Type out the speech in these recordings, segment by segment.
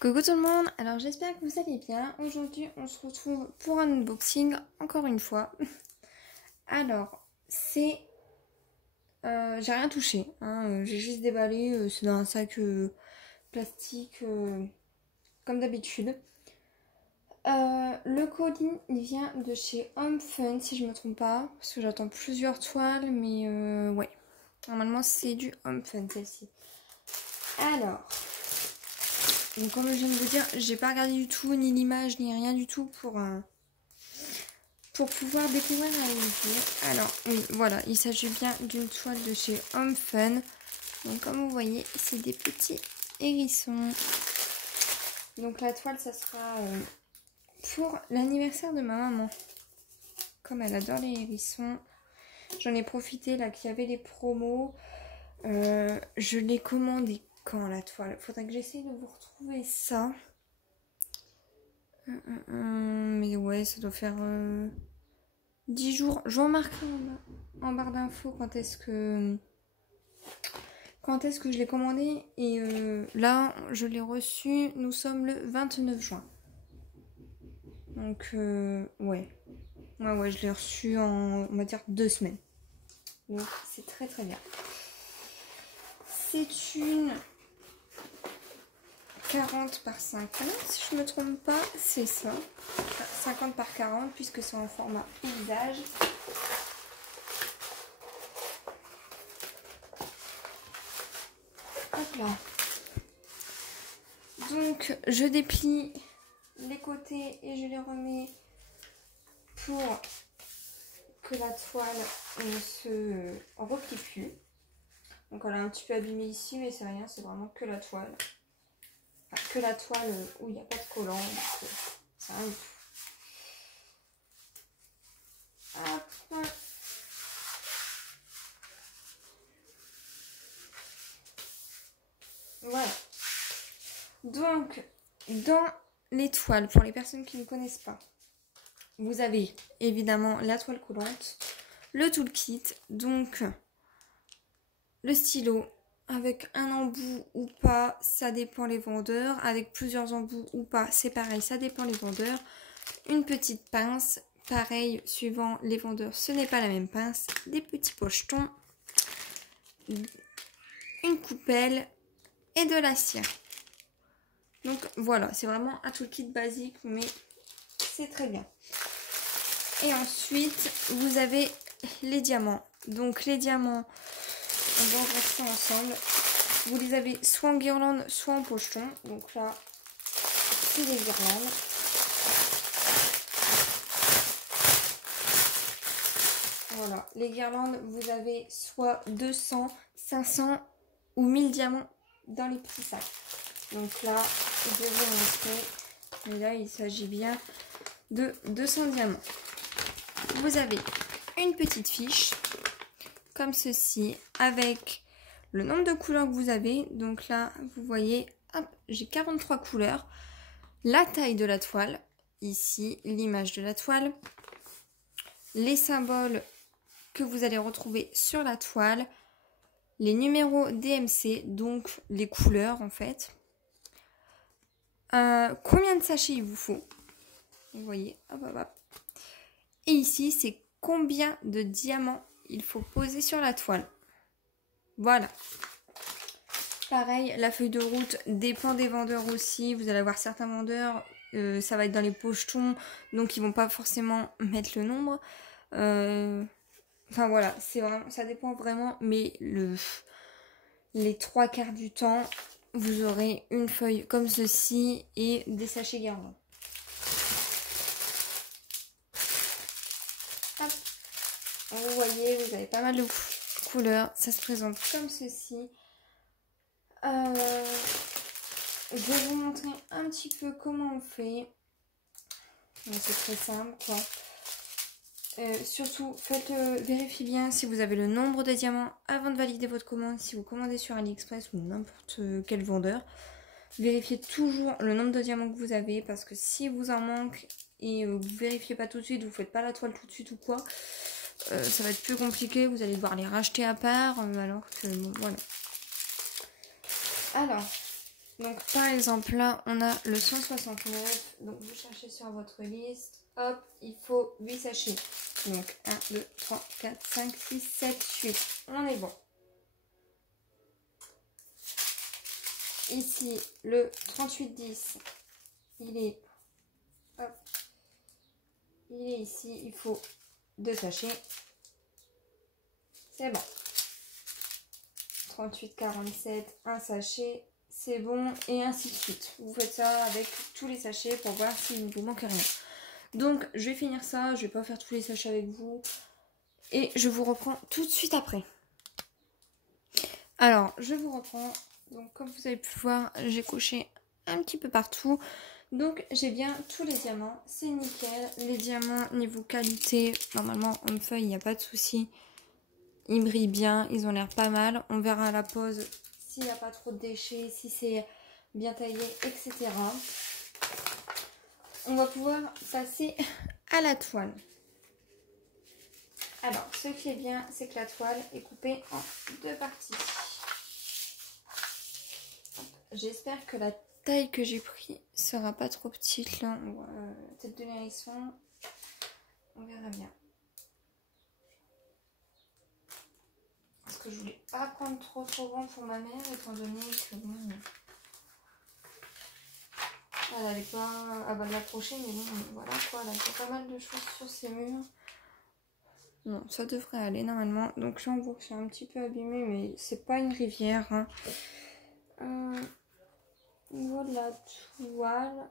Coucou tout le monde, alors j'espère que vous allez bien. Aujourd'hui on se retrouve pour un unboxing, encore une fois. Alors, c'est... j'ai rien touché, hein, j'ai juste déballé, c'est dans un sac plastique comme d'habitude. Le colis il vient de chez Home Fun si je me trompe pas, parce que j'attends plusieurs toiles, mais ouais. Normalement c'est du Home Fun celle-ci. Alors... Donc comme je viens de vous dire, j'ai pas regardé du tout, ni l'image, ni rien du tout pour pouvoir découvrir la review. Alors, oui, voilà, il s'agit bien d'une toile de chez Home Fun. Donc comme vous voyez, c'est des petits hérissons. Donc la toile, ça sera pour l'anniversaire de ma maman. Comme elle adore les hérissons, j'en ai profité là qu'il y avait les promos. Je l'ai commandé quand la toile? Faudrait que j'essaye de vous retrouver ça. Mais ouais, ça doit faire 10 jours. Je vous remarquerai en barre d'infos quand est-ce que je l'ai commandé. Et là, je l'ai reçu. Nous sommes le 29 juin. Donc, ouais. Ouais, je l'ai reçu en, on va dire, 2 semaines. Donc, c'est très très bien. C'est une 40 par 50, si je me trompe pas, c'est ça. 50 par 40 puisque c'est en format paysage. Hop là. Donc je déplie les côtés et je les remets pour que la toile ne se replie plus. Donc elle est un petit peu abîmée ici, mais c'est rien, c'est vraiment que la toile. Enfin, que la toile où il n'y a pas de collant. C'est rien du tout. Hop. Voilà. Donc, dans les toiles, pour les personnes qui ne connaissent pas, vous avez évidemment la toile collante, le toolkit, donc le stylo avec un embout ou pas, ça dépend les vendeurs, avec plusieurs embouts ou pas, c'est pareil, ça dépend les vendeurs, une petite pince, pareil, suivant les vendeurs, ce n'est pas la même pince, des petits pochetons, une coupelle et de la cire. Donc voilà, c'est vraiment un toolkit basique, mais c'est très bien. Et ensuite, vous avez les diamants. Donc les diamants, on va voir ça ensemble. Vous les avez soit en guirlande, soit en pocheton. Donc là, c'est les guirlandes. Voilà, les guirlandes, vous avez soit 200, 500 ou 1000 diamants dans les petits sacs. Donc là, je vais vous montrer. Mais là, il s'agit bien de 200 diamants. Vous avez une petite fiche, comme ceci, avec le nombre de couleurs que vous avez. Donc là, vous voyez, hop, j'ai 43 couleurs. La taille de la toile, ici, l'image de la toile. Les symboles que vous allez retrouver sur la toile. Les numéros DMC, donc les couleurs en fait. Combien de sachets il vous faut? Vous voyez, hop, hop, hop. Et ici, c'est combien de diamants il faut poser sur la toile. Voilà. Pareil, la feuille de route dépend des vendeurs aussi. Vous allez avoir certains vendeurs, ça va être dans les pochetons, donc ils vont pas forcément mettre le nombre. Enfin voilà, c'est vraiment, ça dépend vraiment, mais les 3/4 du temps, vous aurez une feuille comme ceci et des sachets guirlandes. Hop. Vous voyez, vous avez pas mal de couleurs. Ça se présente comme ceci. Je vais vous montrer un petit peu comment on fait. C'est très simple, quoi. Surtout, vérifiez bien si vous avez le nombre de diamants avant de valider votre commande. Si vous commandez sur AliExpress ou n'importe quel vendeur, vérifiez toujours le nombre de diamants que vous avez, parce que si vous en manque et vous vérifiez pas tout de suite, vous faites pas la toile tout de suite ou quoi, ça va être plus compliqué. Vous allez devoir les racheter à part, alors que bon, voilà. Alors, Donc par exemple là on a le 169, donc vous cherchez sur votre liste, hop, il faut 8 sachets. Donc 1, 2, 3, 4, 5, 6, 7, 8, on est bon. Ici le 3810, il est, hop, il est ici, il faut 2 sachets. C'est bon. 3847, un sachet, c'est bon, et ainsi de suite. Vous faites ça avec tous les sachets pour voir s'il ne vous manque rien. Donc, je vais finir ça, je vais pas faire tous les sachets avec vous. Et je vous reprends tout de suite après. Alors, je vous reprends. Donc, comme vous avez pu voir, j'ai coché un petit peu partout. Donc, j'ai bien tous les diamants, c'est nickel. Les diamants, niveau qualité, normalement, en feuille, il n'y a pas de souci. Ils brillent bien, ils ont l'air pas mal. On verra à la pose s'il n'y a pas trop de déchets, si c'est bien taillé, etc. On va pouvoir passer à la toile. Alors, ce qui est bien, c'est que la toile est coupée en 2 parties. J'espère que la taille que j'ai pris sera pas trop petite. Là, on voit la tête de l'hérisson. On verra bien. Parce que je voulais pas prendre trop grand pour ma mère, étant donné que bon, elle n'allait pas, elle va l'approcher, mais bon, voilà quoi, elle a pas mal de choses sur ses murs. Non, ça devrait aller normalement. Donc là, on voit que c'est un petit peu abîmé, mais c'est pas une rivière. Hein. Au niveau de la toile,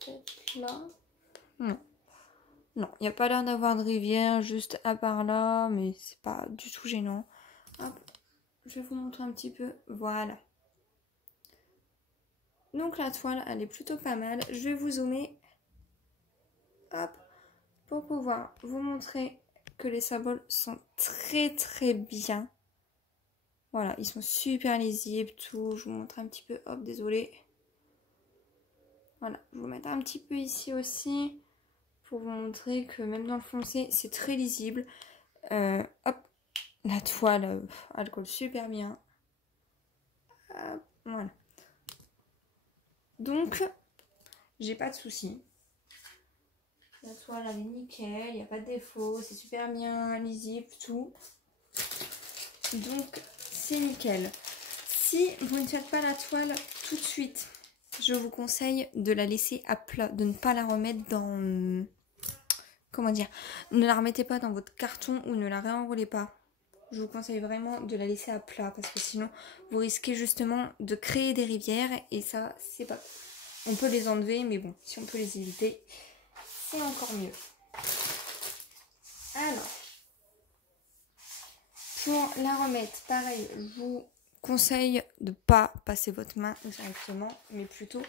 peut-être là. Non. Non, il n'y a pas l'air d'avoir de rivière, juste à part là, mais c'est pas du tout gênant. Hop, je vais vous montrer un petit peu. Voilà. Donc la toile, elle est plutôt pas mal. Je vais vous zoomer. Hop. Pour pouvoir vous montrer que les symboles sont très bien. Voilà, ils sont super lisibles, tout. Je vous montre un petit peu. Hop, désolé. Voilà, je vais vous mettre un petit peu ici aussi. Pour vous montrer que même dans le foncé, c'est très lisible. Hop, la toile, elle colle super bien. Hop, voilà. Donc, j'ai pas de soucis. La toile, elle est nickel, il n'y a pas de défaut, c'est super bien lisible, tout. Donc, c'est nickel. Si vous ne faites pas la toile tout de suite, je vous conseille de la laisser à plat, de ne pas la remettre dans... Comment dire? Ne la remettez pas dans votre carton ou ne la réenroulez pas. Je vous conseille vraiment de la laisser à plat parce que sinon, vous risquez justement de créer des rivières et ça, c'est pas... On peut les enlever, mais bon, si on peut les éviter, c'est encore mieux. Alors, pour la remettre, pareil, je vous conseille de ne pas passer votre main directement, mais plutôt,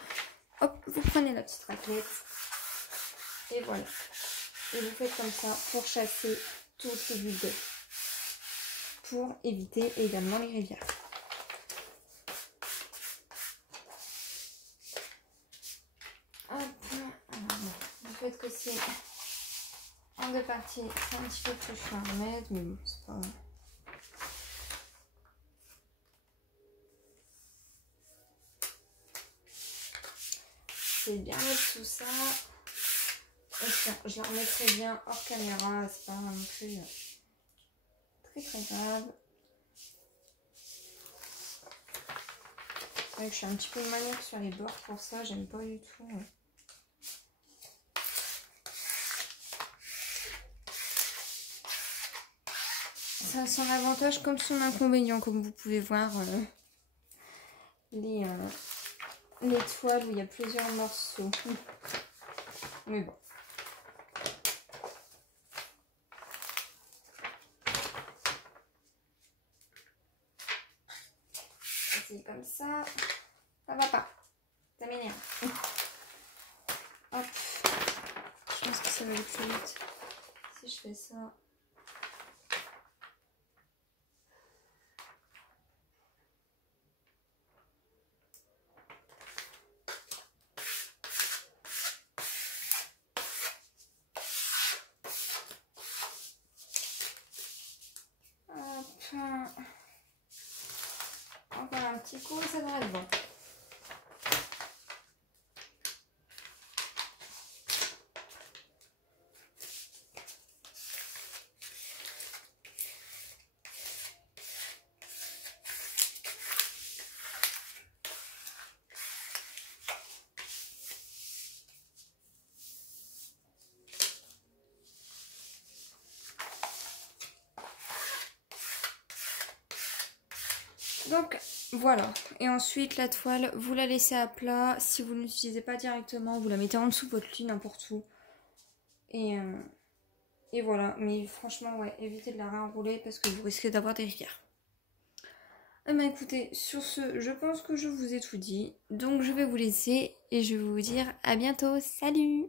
hop, vous prenez la petite raclette et voilà. Et vous faites comme ça pour chasser toutes les bulles pour éviter également les rivières. Hop, vous faites que c'est en 2 parties, c'est un petit peu plus chiant à remettre, mais bon, c'est pas... C'est bien mettre tout ça. Je la remettrai bien hors caméra, c'est pas non plus très grave. C'est vrai que je suis un petit peu maniaque sur les bords pour ça, j'aime pas du tout. Ça a son avantage comme son inconvénient, comme vous pouvez voir les toiles où il y a plusieurs morceaux. Mais bon. C'est comme ça va pas. Ça m'énerve. Hop. Je pense que ça va aller plus vite si je fais ça. Encore un Tico, ça devrait être bon. Donc voilà, et ensuite la toile, vous la laissez à plat. Si vous ne l'utilisez pas directement, vous la mettez en dessous de votre lit, n'importe où. Et voilà, mais franchement, ouais, évitez de la réenrouler parce que vous risquez d'avoir des rivières. Eh ben écoutez, sur ce, je pense que je vous ai tout dit. Donc je vais vous laisser et je vais vous dire à bientôt. Salut!